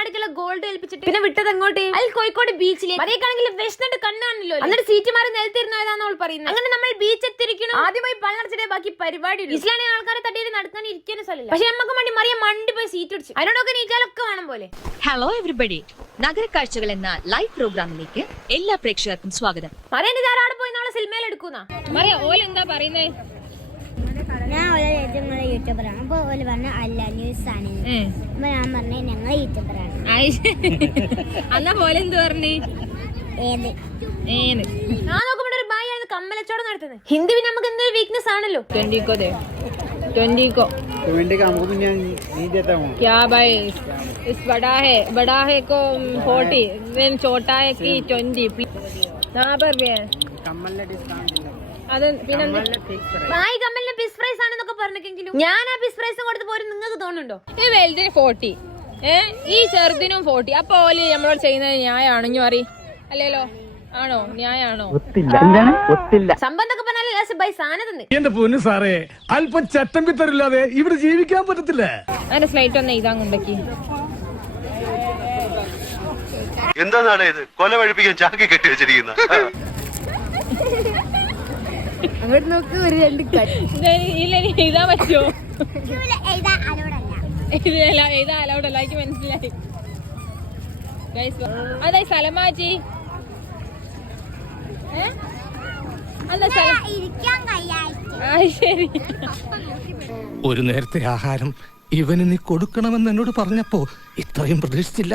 പരിപാടിക്കുള്ള gold ഏൽപ്പിച്ചിട്ട് പിന്നെ വിട്ടത് എങ്ങോട്ട്? അതിൽ കോഴിക്കോട് ബീച്ചിലേക്ക് അതേക്കാണെങ്കിൽ വിശന്നിട്ട് കണ്ണാണല്ലോ എന്നിട്ട് സീറ്റ് മാറി നിലത്തിരുന്നതാന്ന് അവൾ പറയുന്നത്? അങ്ങനെ നമ്മൾ ബീച്ച് എത്തിരിക്കണം ആദ്യമായി പള്ളർച്ചിടെ ബാക്കി പരിപാടി ഇസ്ലാമിക ആൾക്കാരെ തട്ടിയിട്ട് നടക്കാൻ ഇരിക്കാനും സ്ഥലമില്ല. പക്ഷെ നമുക്ക് വേണ്ടി മറിയ മണ്ടി പോയി സീറ്റ് അടിച്ചു. അതിനോടൊക്കെ നീറ്റാലൊക്കെ വേണം പോലെ. ഹലോ എവറിബഡി നഗര കാഴ്ചകൾ എന്ന ലൈവ് പ്രോഗ്രാമിലേക്ക് എല്ലാ പ്രേക്ഷകർക്കും സ്വാഗതം. മറിയ ഇത് പോയി നാളെ സിനിമയിൽ എടുക്കുന്ന? മറിയ ഓല എന്താ പറയുന്നേ? ഞാൻ ഓരോ നിങ്ങളെ യൂട്യൂബറാണ് അപ്പൊ ഓല് പറഞ്ഞ അല്ല ന്യൂസ് ആണ് അപ്പൊ ഞാൻ പറഞ്ഞ ഞങ്ങൾ യൂട്യൂബറാണ് അന്ന പോലെ എന്ത് പറഞ്ഞേ ഏത് ഏന് ഞാൻ നോക്കുമ്പോൾ ഒരു ബായി ആയിരുന്നു കമ്മലച്ചോടം നടത്തുന്നത് ഹിന്ദി പിന്നെ നമുക്ക് എന്തൊരു വീക്ക്നെസ് ആണല്ലോ ट्वेंटी को दे ट्वेंटी को ट्वेंटी का हमको तो नहीं नहीं देता हूँ क्या भाई इस बड़ा है बड़ा है को फोर्टी देन छोटा है की ट्वेंटी यहाँ पर भी है कमल ने डिस्काउंट दिया അത് പിന്നെ कमल ने फिक्स प्राइस ബായി കമ്മലിന് പിസ് പ്രൈസ് ആണെന്നൊക്കെ പറഞ്ഞെങ്കിലും ഞാൻ ആ പിസ് പ്രൈസും കൊടുത്ത് പോരും നിങ്ങൾക്ക് തോന്നുന്നുണ്ടോ? ഈ വലുതിന് ഫോർട്ടി ഏ ഈ ചെറുതിനും ഫോർട്ടി അപ്പൊ ഓൽ നമ്മളോട് ചെയ്യുന്നത് ന്യായമാണോ? ഇനി അല്ലേലോ? ആണോ? ന്യായാണോ സംബന്ധമൊക്കെ പറഞ്ഞാൽ ലാസ്റ്റ് ബൈ സാധനം തന്നെ എന്റെ പൊന്നു സാറേ അല്പം തരില്ലാതെ ഇവിടെ ജീവിക്കാൻ പറ്റത്തില്ല. അതിന്റെ സ്ലൈറ്റ് ഒന്ന് എഴുതാൻ കൊണ്ടക്കി എന്താ നാടേ ഇത്? കൊല വഴിപ്പിക്കാൻ ചാക്കി കെട്ടി വെച്ചിരിക്കുന്ന. ഇല്ല രണ്ട് എഴുതാൻ പറ്റുമോ? എഴുതാ അലൗഡല്ല എനിക്ക് മനസ്സിലായി. അതായി സലമാജി ശരി. ഒരു നേരത്തെ ആഹാരം ഇവന് നീ കൊടുക്കണമെന്ന് എന്നോട് പറഞ്ഞപ്പോ ഇത്രയും പ്രതീക്ഷിച്ചില്ല.